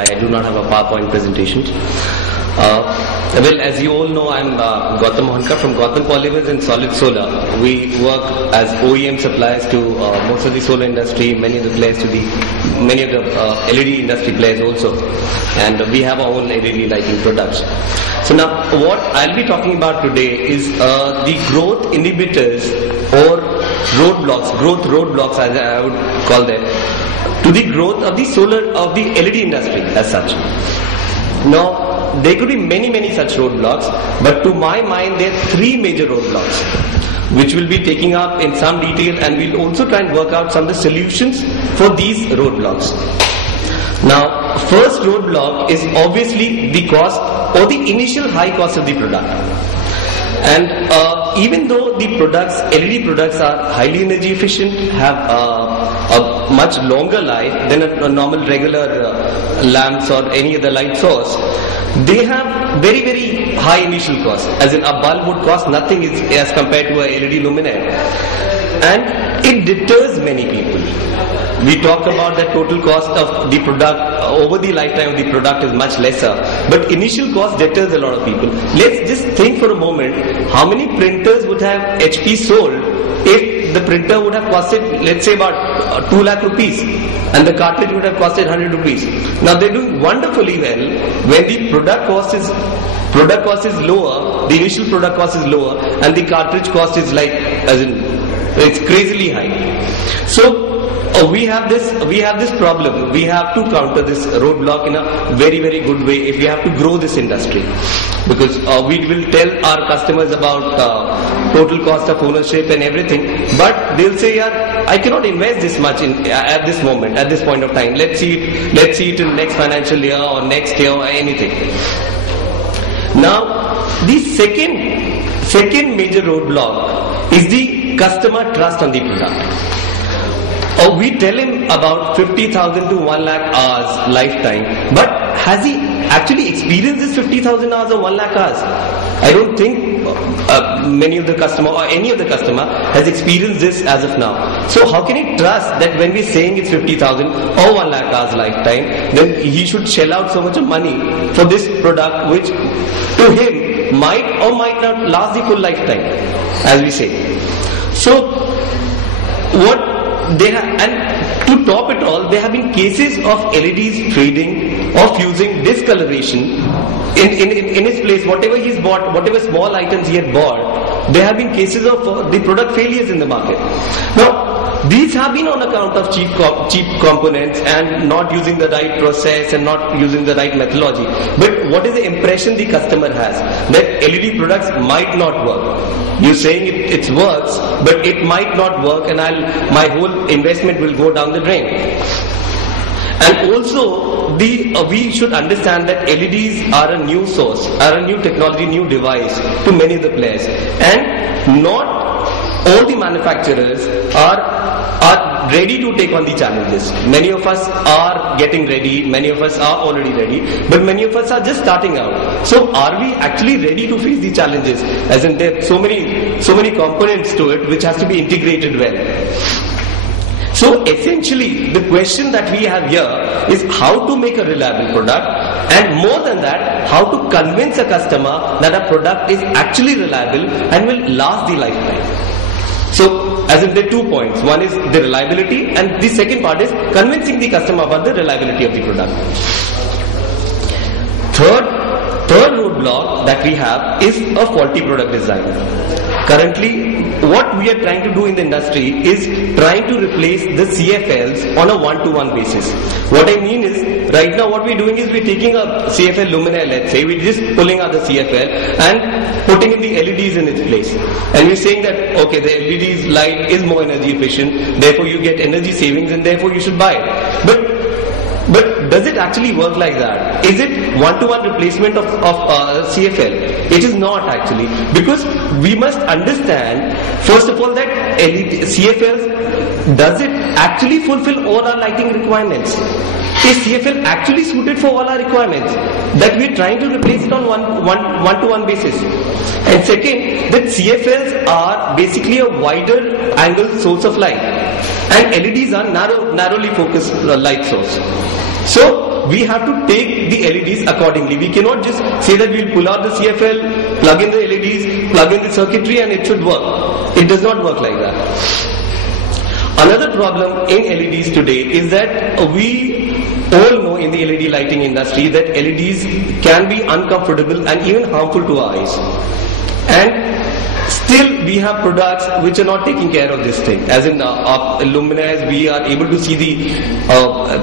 I do not have a PowerPoint presentation. Well, as you all know, I'm Gautam Mohanka from Gautam Polymers and Solid Solar. We work as OEM suppliers to most of the solar industry, many of the players many of the LED industry players also. And we have our own LED lighting products. So now, what I'll be talking about today is the growth inhibitors or growth roadblocks as I would call them, to the growth of the LED industry as such. Now, there could be many such roadblocks, but to my mind there are three major roadblocks which we'll be taking up in some detail, and we'll also try and work out some of the solutions for these roadblocks. Now, first roadblock is obviously the cost or the initial high cost of the product. And even though the LED products are highly energy efficient, have a much longer life than a normal regular lamps or any other light source, they have very high initial cost. As in, a bulb would cost nothing as compared to a LED luminaire, and it deters many people. We talk about that total cost of the product over the lifetime of the product is much lesser, but initial cost deters a lot of people. Let's just think for a moment, how many printers would have HP sold if the printer would have costed, let's say, about 2 lakh rupees and the cartridge would have costed 100 rupees. Now they're doing wonderfully well when the product cost is lower, the initial product cost is lower, and the cartridge cost is it's crazily high. So we have this problem. We have to counter this roadblock in a very good way if we have to grow this industry, because we will tell our customers about total cost of ownership and everything, but they'll say, yeah, I cannot invest this much at this point of time. Let's see it in next financial year or next year or anything. Now, the second major roadblock is the customer trust on the product. We tell him about 50,000 to 1 lakh hours lifetime, but has he actually experienced this 50,000 hours or 1 lakh hours? I don't think many of the customer or any of the customer has experienced this as of now. So how can he trust that when we're saying it's 50,000 or 1 lakh hours lifetime, then he should shell out so much of money for this product which to him might or might not last the full lifetime, as we say. So what they have, and to top it all, there have been cases of LEDs fading or fusing discoloration in his place. Whatever he's bought, whatever small items he had bought, there have been cases of the product failures in the market. Now, these have been on account of cheap components and not using the right process and not using the right methodology. But what is the impression the customer has? That LED products might not work. You're saying it works, but it might not work, and my whole investment will go down the drain. And also, we should understand that LEDs are a new source, are a new technology, new device to many of the players, and not all the manufacturers are ready to take on the challenges. Many of us are getting ready, many of us are already ready, but many of us are just starting out. So are we actually ready to face the challenges? As in, there are so many components to it which has to be integrated well. So essentially, the question that we have here is how to make a reliable product, and more than that, how to convince a customer that a product is actually reliable and will last the lifetime. So, as in, there are 2 points. One is the reliability, and the second part is convincing the customer about the reliability of the product. Third roadblock that we have is a faulty product design. Currently, what we are trying to do in the industry is trying to replace the CFLs on a one-to-one basis. What I mean is, right now what we're doing is we're taking a CFL luminaire, let's say, we're just pulling out the CFL and putting in the LEDs in its place. And we're saying that, okay, the LED's light is more energy efficient, therefore you get energy savings and therefore you should buy it. But does it actually work like that? Is it one-to-one replacement of CFL? It is not actually, because we must understand first of all that CFLs, does it actually fulfill all our lighting requirements? Is CFL actually suited for all our requirements? That we are trying to replace it on one-to-one basis. And second, that CFLs are basically a wider angle source of light, and LEDs are narrowly focused light source. So we have to take the LEDs accordingly. We cannot just say that we'll pull out the CFL, plug in the LEDs, plug in the circuitry and it should work. It does not work like that. Another problem in LEDs today is that we all know in the LED lighting industry that LEDs can be uncomfortable and even harmful to our eyes. And still we have products which are not taking care of this thing. As in luminaires, we are able to see the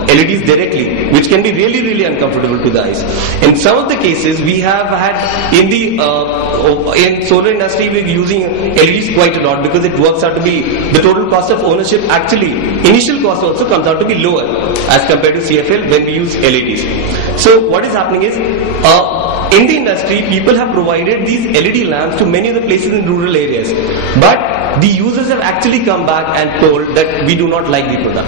LEDs directly, which can be really, really uncomfortable to the eyes. In some of the cases, we have had in the in solar industry, we're using LEDs quite a lot because it works out to be the total cost of ownership. Actually, initial cost also comes out to be lower as compared to CFL when we use LEDs. So what is happening is, in the industry, people have provided these LED lamps to many of the places in rural areas. But the users have actually come back and told that we do not like the product.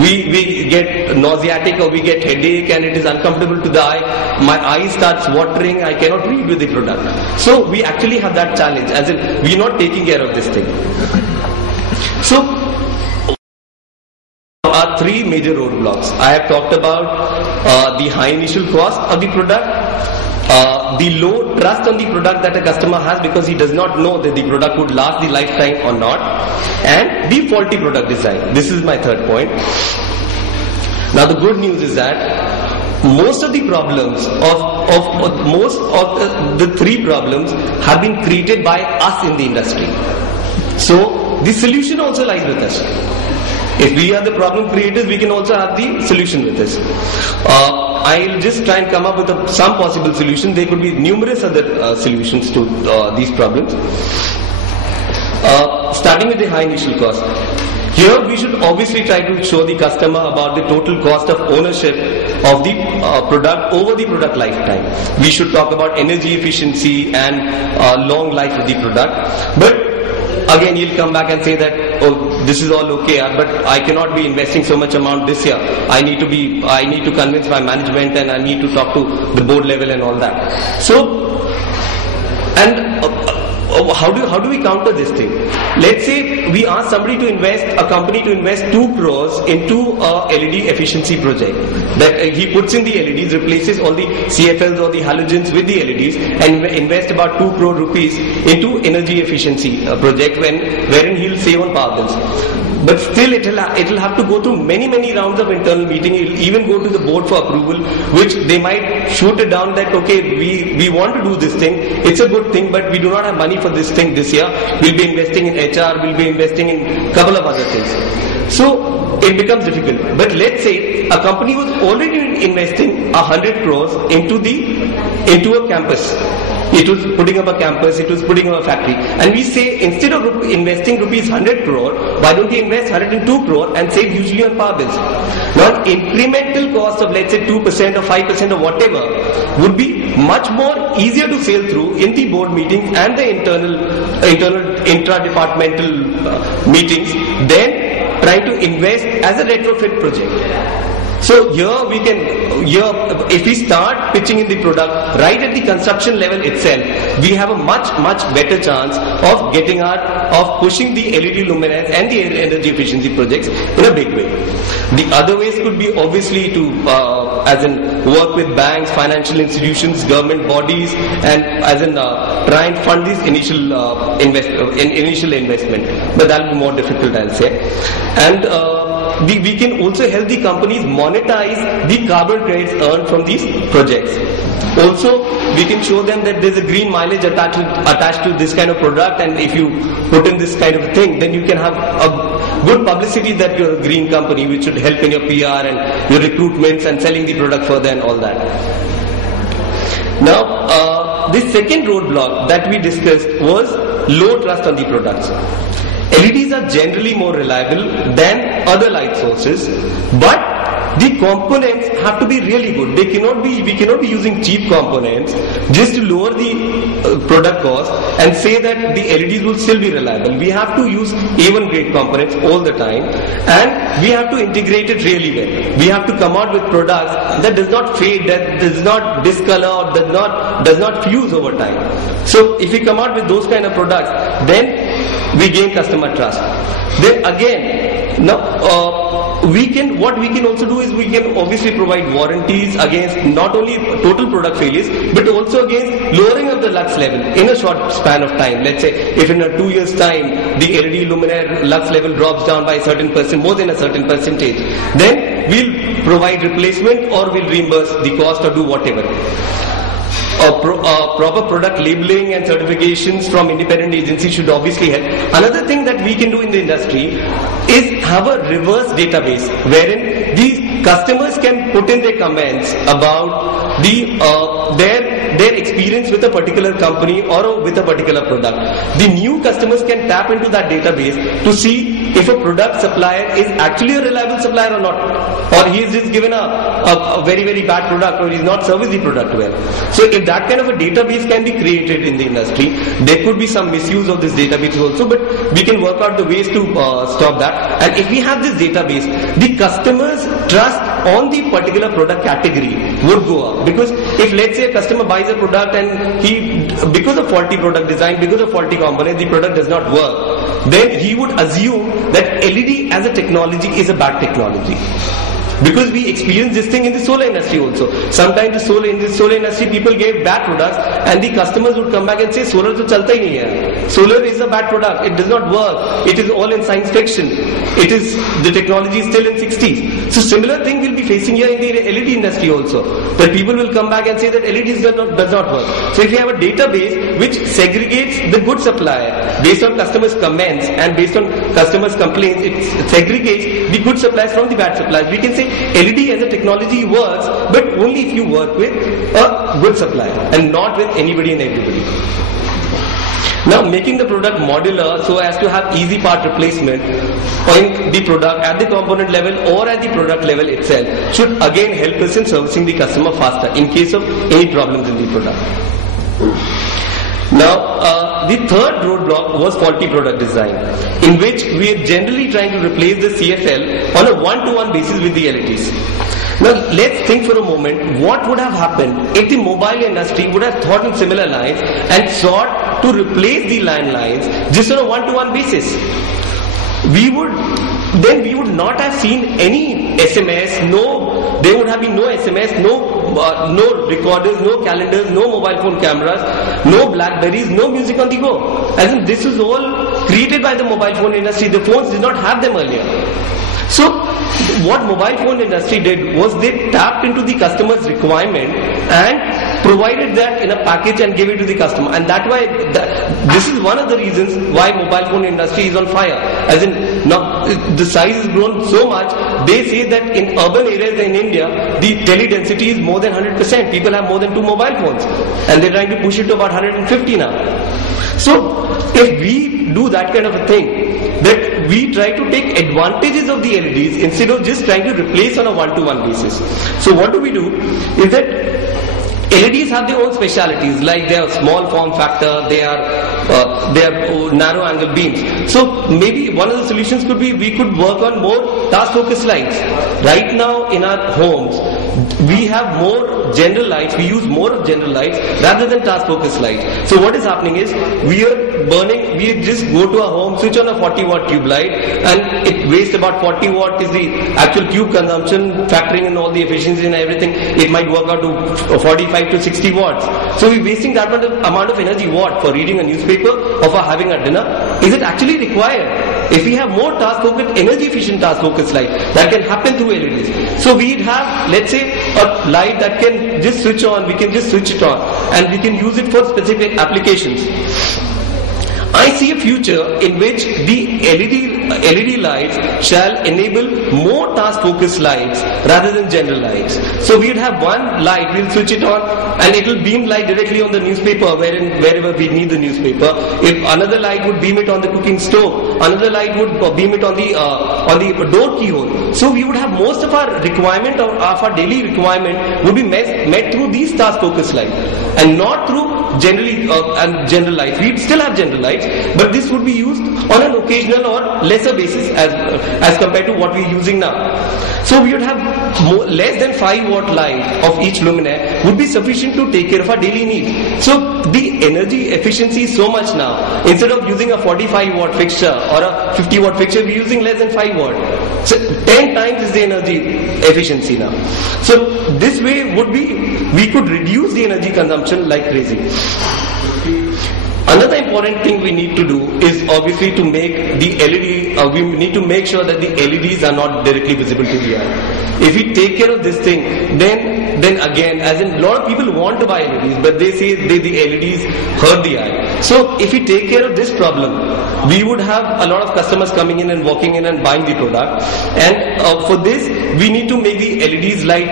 We get nauseatic or we get headache and it is uncomfortable to the eye. My eye starts watering, I cannot read with the product. So we actually have that challenge, as in we are not taking care of this thing. So are three major roadblocks. I have talked about the high initial cost of the product, the low trust on the product that a customer has because he does not know that the product would last the lifetime or not, and the faulty product design. This is my third point. Now the good news is that most of the problems the three problems have been created by us in the industry. So the solution also lies with us. If we are the problem creators, we can also have the solution with us. I'll just try and come up with some possible solutions. There could be numerous other solutions to these problems. Starting with the high initial cost. Here we should obviously try to show the customer about the total cost of ownership of the product over the product lifetime. We should talk about energy efficiency and long life of the product. But again, you'll come back and say that, oh, this is all okay, but I cannot be investing so much amount this year. I need to convince my management and I need to talk to the board level and all that. So, and how do we counter this thing? Let's say we ask somebody to invest, a company to invest 2 crores into a LED efficiency project. That he puts in the LEDs, replaces all the CFLs or the halogens with the LEDs and invest about 2 crore rupees into energy efficiency project wherein he'll save on power bills. But still it'll have to go through many rounds of internal meeting. It'll even go to the board for approval, which they might shoot it down that, okay, we want to do this thing, it's a good thing, but we do not have money for this thing this year. We'll be investing in HR, we'll be investing in a couple of other things. So it becomes difficult. But let's say a company was already investing 100 crores into a campus. It was putting up a campus, it was putting up a factory. And we say, instead of investing rupees 100 crore, why don't you invest 102 crore and save hugely on power bills? Now, incremental cost of, let's say, 2% or 5% or whatever would be much more easier to sail through in the board meetings and the internal intra-departmental meetings than trying to invest as a retrofit project. So here if we start pitching in the product right at the construction level itself, we have a much better chance of pushing the LED luminaires and the energy efficiency projects in a big way. The other ways could be obviously to work with banks, financial institutions, government bodies, and try and fund this initial investment. But that will be more difficult, I'll say. And we can also help the companies monetize the carbon credits earned from these projects. Also, we can show them that there's a green mileage attached to this kind of product, and if you put in this kind of thing, then you can have a good publicity that you're a green company, which should help in your PR and your recruitments and selling the product further and all that. Now, the second roadblock that we discussed was low trust on the products. LEDs are generally more reliable than other light sources, but the components have to be really good. We cannot be using cheap components just to lower the product cost and say that the LEDs will still be reliable. We have to use A1 grade components all the time, and we have to integrate it really well. We have to come out with products that does not fade, that does not discolor, or does not fuse over time. So if we come out with those kind of products, then we gain customer trust. Then again, now what we can also do is we can obviously provide warranties against not only total product failures, but also against lowering of the lux level in a short span of time. Let's say if in a 2 years time the LED luminaire lux level drops down by a certain percent, more than a certain percentage, then we'll provide replacement or we'll reimburse the cost or do whatever. Proper product labeling and certifications from independent agencies should obviously help. Another thing that we can do in the industry is have a reverse database wherein these customers can put in their comments about their experience with a particular company or with a particular product. The new customers can tap into that database to see if a product supplier is actually a reliable supplier or not, or he is just given a very, very bad product, or he is not serviced the product well. So if that kind of a database can be created in the industry, there could be some misuse of this database also, but we can work out the ways to stop that. And if we have this database, the customer's trust on the particular product category would go up. Because if let's say a customer buys a product and because of faulty product design, because of faulty component, the product does not work, then he would assume that LED as a technology is a bad technology. Because we experience this thing in the solar industry also. Sometimes in the solar industry people gave bad products and the customers would come back and say solar to chalta hi nahi hai. Solar is a bad product, it does not work, it is all in science fiction, the technology is still in 60s. So similar thing we'll be facing here in the LED industry also, that people will come back and say that LED does not work. So if you have a database which segregates the good supplier based on customers' comments and based on customers' complaints, it segregates the good suppliers from the bad suppliers. We can say LED as a technology works, but only if you work with a good supplier and not with anybody and everybody. Now, making the product modular so as to have easy part replacement in the product at the component level or at the product level itself should again help us in servicing the customer faster in case of any problems in the product. Now, the third roadblock was faulty product design, in which we are generally trying to replace the CFL on a one-to-one basis with the LEDs. Now, let's think for a moment what would have happened if the mobile industry would have thought in similar lines and sought to replace the landlines just on a one-to-one basis. We would not have seen any SMS, there would have been no SMS, no recorders, no calendars, no mobile phone cameras, no Blackberries, no music on the go. As in, this is all created by the mobile phone industry. The phones did not have them earlier. So, what mobile phone industry did was they tapped into the customer's requirement and provided that in a package and gave it to the customer. And this is one of the reasons why mobile phone industry is on fire. As in, now the size has grown so much, they say that in urban areas in India, the tele density is more than 100%. People have more than 2 mobile phones. And they're trying to push it to about 150 now. So, if we do that kind of a thing, that we try to take advantages of the LEDs instead of just trying to replace on a one-to-one basis. So what do we do is that LEDs have their own specialities, like they are small form factor, they are narrow angle beams. So maybe one of the solutions could be we could work on more task focused lights. Right now in our homes, we have more general lights, we use more of general lights rather than task focused lights. So what is happening is we just go to our home, switch on a 40 watt tube light, and it wastes about 40 watt is the actual tube consumption, factoring in all the efficiency and everything, it might work out to 45 to 60 watts. So we're wasting that amount of energy, what? For reading a newspaper or for having a dinner? Is it actually required? If we have more task-focused, energy-efficient task-focused light, that can happen through LEDs. So we'd have, let's say, a light that can just switch on, we can just switch it on, and we can use it for specific applications. I see a future in which the LED lights shall enable more task-focused lights rather than general lights. So we'd have one light, we'll switch it on, and it will beam light directly on the newspaper wherever we need the newspaper. If another light would beam it on the cooking stove, another light would beam it on the door keyhole. So we would have most of our requirement of our daily requirement would be met through these task-focused lights and not through general lights. We'd still have general lights, but this would be used on an occasional or lesser basis as compared to what we're using now. So we would have less than 5 watt light of each luminaire would be sufficient to take care of our daily needs. So the energy efficiency is so much now. Instead of using a 45 watt fixture or a 50 watt fixture, we're using less than 5 watt. So 10 times is the energy efficiency now. So this way we could reduce the energy consumption like crazy. Another important thing we need to do is obviously to make the LED, we need to make sure that the LEDs are not directly visible to the eye. If we take care of this thing, then again, as in a lot of people want to buy LEDs, but they say the LEDs hurt the eye. So if we take care of this problem, we would have a lot of customers coming in and walking in and buying the product. And for this, we need to make the LEDs light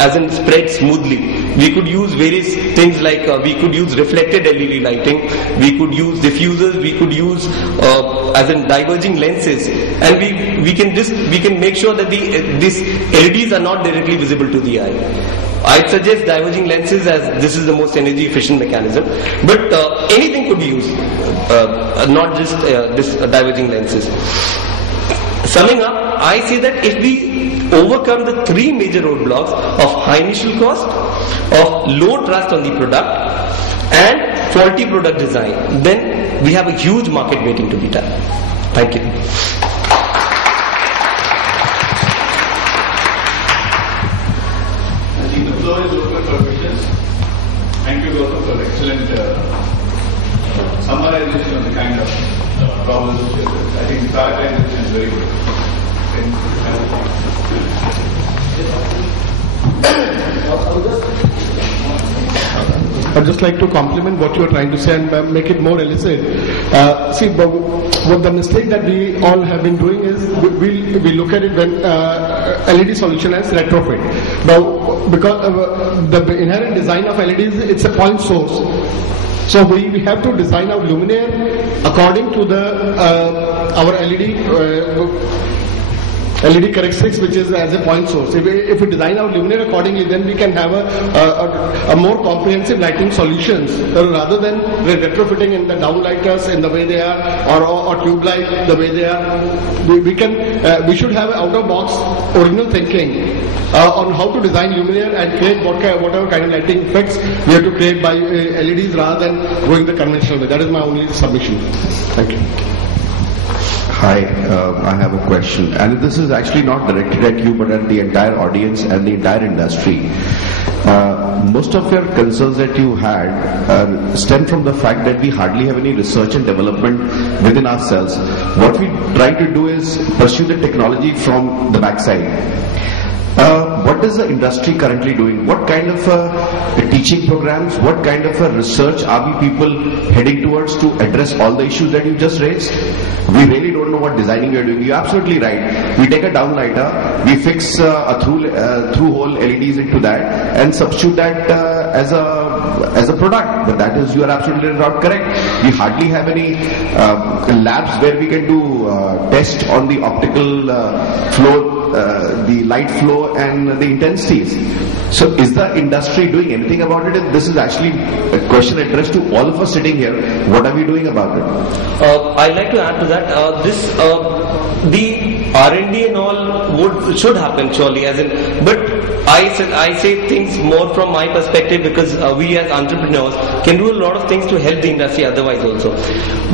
as in spread smoothly. We could use various things like we could use reflected LED lighting, we could use diffusers, we could use as in diverging lenses, and we can make sure that these LEDs are not directly visible to the eye. I'd suggest diverging lenses as this is the most energy efficient mechanism, but anything could be used, not just this diverging lenses. Summing up, I say that if we overcome the 3 major roadblocks of high initial cost, of low trust on the product, and faulty product design, then we have a huge market waiting to be done. Thank you. I think the floor is open for questions. Thank you, Gautam, for excellent summarization of the kind of problems. I think the prioritization is very good. I'd just like to compliment what you are trying to say and make it more illicit. See, what the mistake that we all have been doing is we look at it when LED solution as retrofit. Now, because the inherent design of LEDs, it's a point source. So we have to design our luminaire according to the our LED characteristics, which is as a point source. If we design our luminaire accordingly, then we can have a more comprehensive lighting solutions rather than retrofitting in the downlighters in the way they are or tube light the way they are. We should have out of box original thinking on how to design luminaire and create whatever kind of lighting effects we have to create by LEDs rather than going the conventional way. That is my only submission. Thank you. Hi, I have a question, and this is actually not directed at you but at the entire audience and the entire industry. Most of your concerns that you had stem from the fact that we hardly have any research and development within ourselves. What we try to do is pursue the technology from the backside. What is the industry currently doing? What kind of teaching programs, what kind of research are we people heading towards to address all the issues that you just raised? We really don't know what designing we are doing. You're absolutely right. We take a downlighter, we fix a through-hole LEDs into that and substitute that as a product. But that is, you are absolutely not correct. We hardly have any labs where we can do test on the optical flow, the light flow and the intensities. So is the industry doing anything about it? This is actually a question addressed to all of us sitting here. What are we doing about it? I'd like to add to that. The R&D and all should happen surely, but I say things more from my perspective because we as entrepreneurs can do a lot of things to help the industry otherwise also.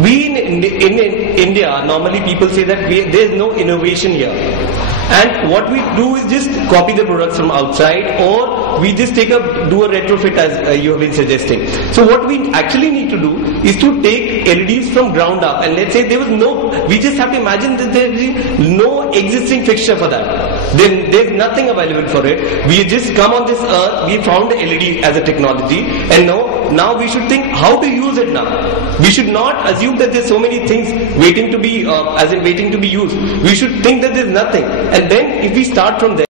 We in India, normally people say that there is no innovation here. And what we do is just copy the products from outside, or we just do a retrofit as you have been suggesting. So what we actually need to do is to take LEDs from ground up, and let's say we just have to imagine that there is no existing fixture for that. Then there's nothing available for it. We just come on this earth, we found LED as a technology, and now we should think how to use it now. We should not assume that there's so many things waiting to be used. We should think that there's nothing. And then if we start from there,